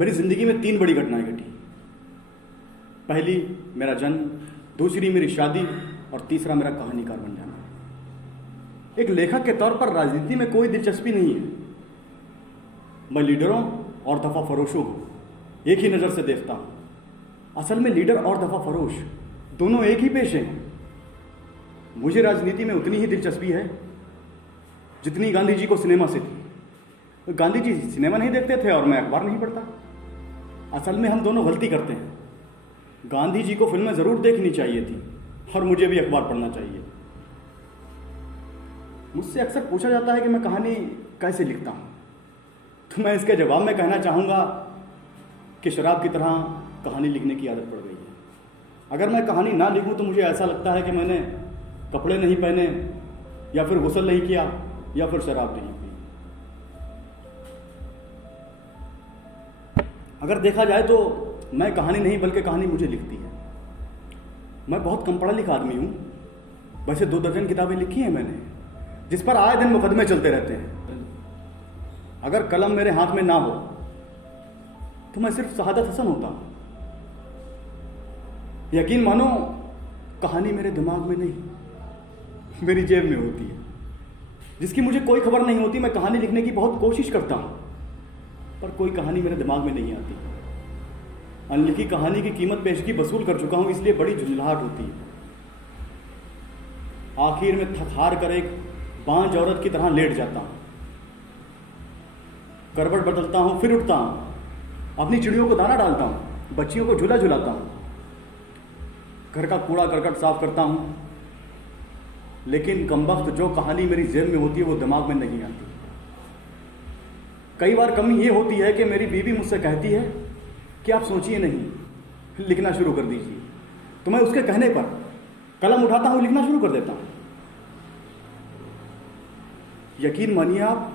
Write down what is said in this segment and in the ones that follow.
मेरी ज़िंदगी में 3 बड़ी घटनाएं घटी। पहली मेरा जन्म, दूसरी मेरी शादी और तीसरा मेरा कहानीकार बन जाना। एक लेखक के तौर पर राजनीति में कोई दिलचस्पी नहीं है। मैं लीडरों और दफा फरोशों को एक ही नज़र से देखता हूँ। असल में लीडर और दफा फरोश दोनों एक ही पेशे हैं। मुझे राजनीति में उतनी ही दिलचस्पी है जितनी गांधी जी को सिनेमा से थी। गांधी जी सिनेमा नहीं देखते थे और मैं अखबार नहीं पढ़ता। असल में हम दोनों गलती करते हैं। गांधी जी को फिल्में ज़रूर देखनी चाहिए थी और मुझे भी अखबार पढ़ना चाहिए। मुझसे अक्सर पूछा जाता है कि मैं कहानी कैसे लिखता हूँ, तो मैं इसके जवाब में कहना चाहूँगा कि शराब की तरह कहानी लिखने की आदत पड़ गई है। अगर मैं कहानी ना लिखूँ तो मुझे ऐसा लगता है कि मैंने कपड़े नहीं पहने, या फिर गुस्ल नहीं किया, या फिर शराब नहीं पी। अगर देखा जाए तो मैं कहानी नहीं बल्कि कहानी मुझे लिखती है। मैं बहुत कम पढ़ा लिखा आदमी हूँ। वैसे 2 दर्जन किताबें लिखी हैं मैंने, जिस पर आए दिन मुकदमे चलते रहते हैं। अगर कलम मेरे हाथ में ना हो तो मैं सिर्फ शहादत हसन होता हूँ। यकीन मानो, कहानी मेरे दिमाग में नहीं, मेरी जेब में होती है, जिसकी मुझे कोई खबर नहीं होती। मैं कहानी लिखने की बहुत कोशिश करता हूँ, पर कोई कहानी मेरे दिमाग में नहीं आती। अनलिखी कहानी की कीमत पेशगी वसूल कर चुका हूँ, इसलिए बड़ी झुंझलाहट होती है। आखिर में थक हार कर एक बांझ औरत की तरह लेट जाता हूँ। करवट बदलता हूँ, फिर उठता हूँ, अपनी चिड़ियों को दाना डालता हूँ, बच्चियों को झूला झुलाता हूँ, घर का कूड़ा करकट साफ करता हूँ। लेकिन कमबख्त जो कहानी मेरी जेब में होती है वो दिमाग में नहीं आती। कई बार कमी ये होती है कि मेरी बीवी मुझसे कहती है कि आप सोचिए नहीं, लिखना शुरू कर दीजिए। तो मैं उसके कहने पर कलम उठाता हूँ, लिखना शुरू कर देता हूँ। यकीन मानिए आप,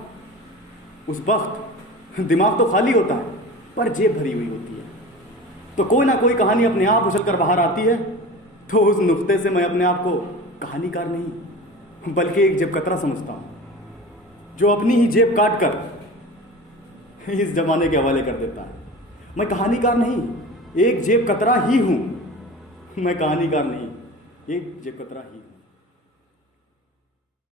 उस वक्त दिमाग तो खाली होता है पर जेब भरी हुई होती है। तो कोई ना कोई कहानी अपने आप उछल कर बाहर आती है। तो उस नुक्ते से मैं अपने आप को कहानीकार नहीं बल्कि एक जेब कतरा समझता हूँ, जो अपनी ही जेब काट कर इस जमाने के हवाले कर देता है। मैं कहानीकार नहीं, एक जेब कतरा ही हूँ। मैं कहानीकार नहीं, एक जेब कतरा ही हूँ।